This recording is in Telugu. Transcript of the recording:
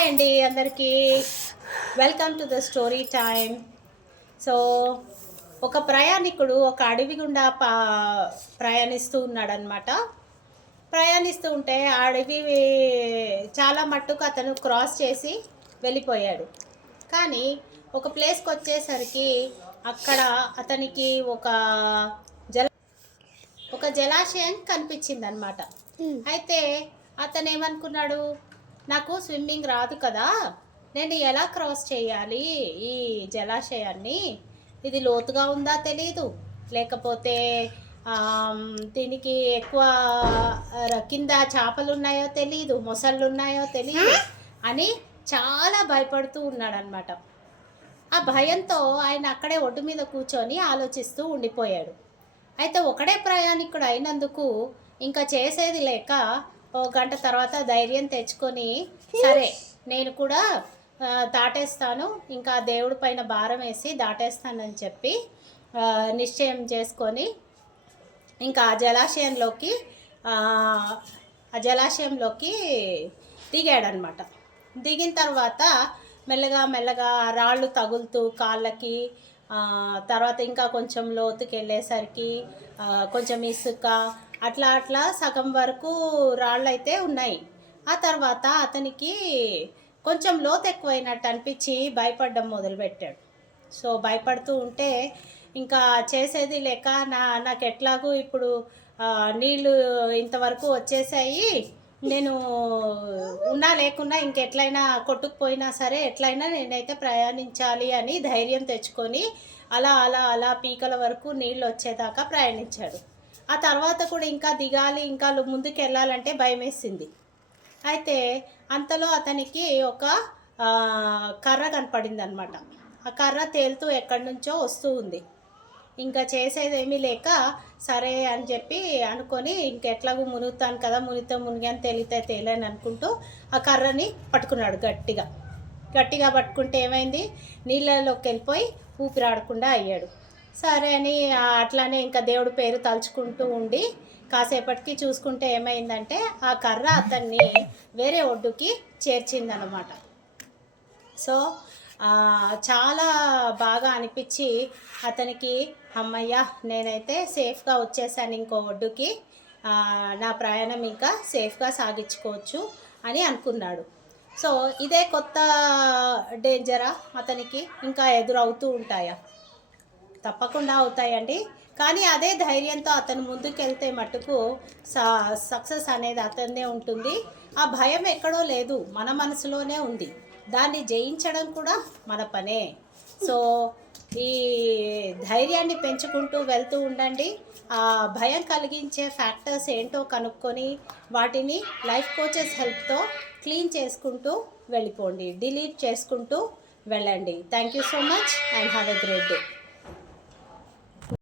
హాయ్ అండి అందరికీ, welcome to the story time. So ఒక ప్రయాణికుడు ఒక అడవి గుండా ప్రయాణిస్తూ ఉన్నాడనమాట. ప్రయాణిస్తూ ఉంటే ఆ అడవి చాలా మట్టుకు అతను క్రాస్ చేసి వెళ్ళిపోయాడు. కానీ ఒక ప్లేస్కి వచ్చేసరికి అక్కడ అతనికి ఒక జలాశయం కనిపించిందనమాట. అయితే అతను ఏమనుకున్నాడు, నాకు స్విమ్మింగ్ రాదు కదా, నేను ఎలా క్రాస్ చేయాలి ఈ జలాశయాన్ని? ఇది లోతుగా ఉందా తెలీదు, లేకపోతే దీనికి ఎక్కువ కింద చేపలు ఉన్నాయో తెలీదు, మొసళ్ళు ఉన్నాయో తెలీదు అని చాలా భయపడుతూ ఉన్నాడనమాట. ఆ భయంతో ఆయన అక్కడే ఒడ్డు మీద కూర్చొని ఆలోచిస్తూ ఉండిపోయాడు. అయితే ఒకడే ప్రయాణికుడు అయినందుకు ఇంకా చేసేది లేక ఓ గంట తర్వాత ధైర్యం తెచ్చుకొని, సరే నేను కూడా దాటేస్తాను, ఇంకా దేవుడి పైన భారం వేసి దాటేస్తానని చెప్పి నిశ్చయం చేసుకొని ఇంకా ఆ జలాశయంలోకి దిగాడనమాట. దిగిన తర్వాత మెల్లగా మెల్లగా రాళ్ళు తగులుతూ కాళ్ళకి, తర్వాత ఇంకా కొంచెం లోతుకి వెళ్ళేసరికి కొంచెం ఇసుక, అట్లా అట్లా సగం వరకు రాళ్ళు అయితే ఉన్నాయి. ఆ తర్వాత అతనికి కొంచెం లోతు ఎక్కువైనట్టు అనిపించి భయపడడం మొదలుపెట్టాడు. సో భయపడుతూ ఉంటే ఇంకా చేసేది లేక నాకు ఎట్లాగూ ఇప్పుడు నీళ్ళు ఇంతవరకు వచ్చేసాయి, నేను ఉన్నా లేకున్నా ఇంకెట్లయినా కొట్టుకుపోయినా సరే ఎట్లయినా నేనైతే ప్రయాణించాలి అని ధైర్యం తెచ్చుకొని అలా అలా అలా పీకల వరకు నీళ్ళు వచ్చేదాకా ప్రయాణించాడు. ఆ తర్వాత కూడా ఇంకా దిగాలి, ఇంకా ముందుకు వెళ్ళాలంటే భయం వేసింది. అయితే అంతలో అతనికి ఒక కర్ర కనపడింది అనమాట. ఆ కర్ర తేలుతూ ఎక్కడి నుంచో వస్తూ ఉంది. ఇంకా చేసేదేమీ లేక సరే అని చెప్పి అనుకొని ఇంకెట్లాగూ మునుగుతాను కదా, మునిగాను తేలితే తేలని అనుకుంటూ ఆ కర్రని పట్టుకున్నాడు. గట్టిగా పట్టుకుంటే ఏమైంది, నీళ్ళలోకి వెళ్ళిపోయి ఊపిరాడకుండా అయ్యాడు. సరే అని అట్లానే ఇంకా దేవుడి పేరు తలుచుకుంటూ ఉండి కాసేపటికి చూసుకుంటే ఏమైందంటే ఆ కర్ర అతన్ని వేరే ఒడ్డుకి చేర్చిందనమాట. సో చాలా బాగా అనిపించి అతనికి, అమ్మయ్య నేనైతే సేఫ్గా వచ్చేసాను ఇంకో ఒడ్డుకి, నా ప్రయాణం ఇంకా సేఫ్గా సాగించుకోవచ్చు అని అనుకున్నాడు. సో ఇదే కొత్త డేంజరా అతనికి ఇంకా ఎదురవుతూ ఉంటాయా? తప్పకుండా అవుతాయండి. కానీ అదే ధైర్యంతో అతను ముందుకెళ్తే మటుకు సక్సెస్ అనేది అతనే ఉంటుంది. ఆ భయం ఎక్కడో లేదు, మన మనసులోనే ఉంది. దాన్ని జయించడం కూడా మన పనే. సో ఈ ధైర్యాన్ని పెంచుకుంటూ వెళ్తూ ఉండండి. ఆ భయం కలిగించే ఫ్యాక్టర్స్ ఏంటో కనుక్కొని వాటిని లైఫ్ కోచెస్ హెల్ప్తో క్లీన్ చేసుకుంటూ వెళ్ళిపోండి, డిలీట్ చేసుకుంటూ వెళ్ళండి. Thank you so much and have a great day.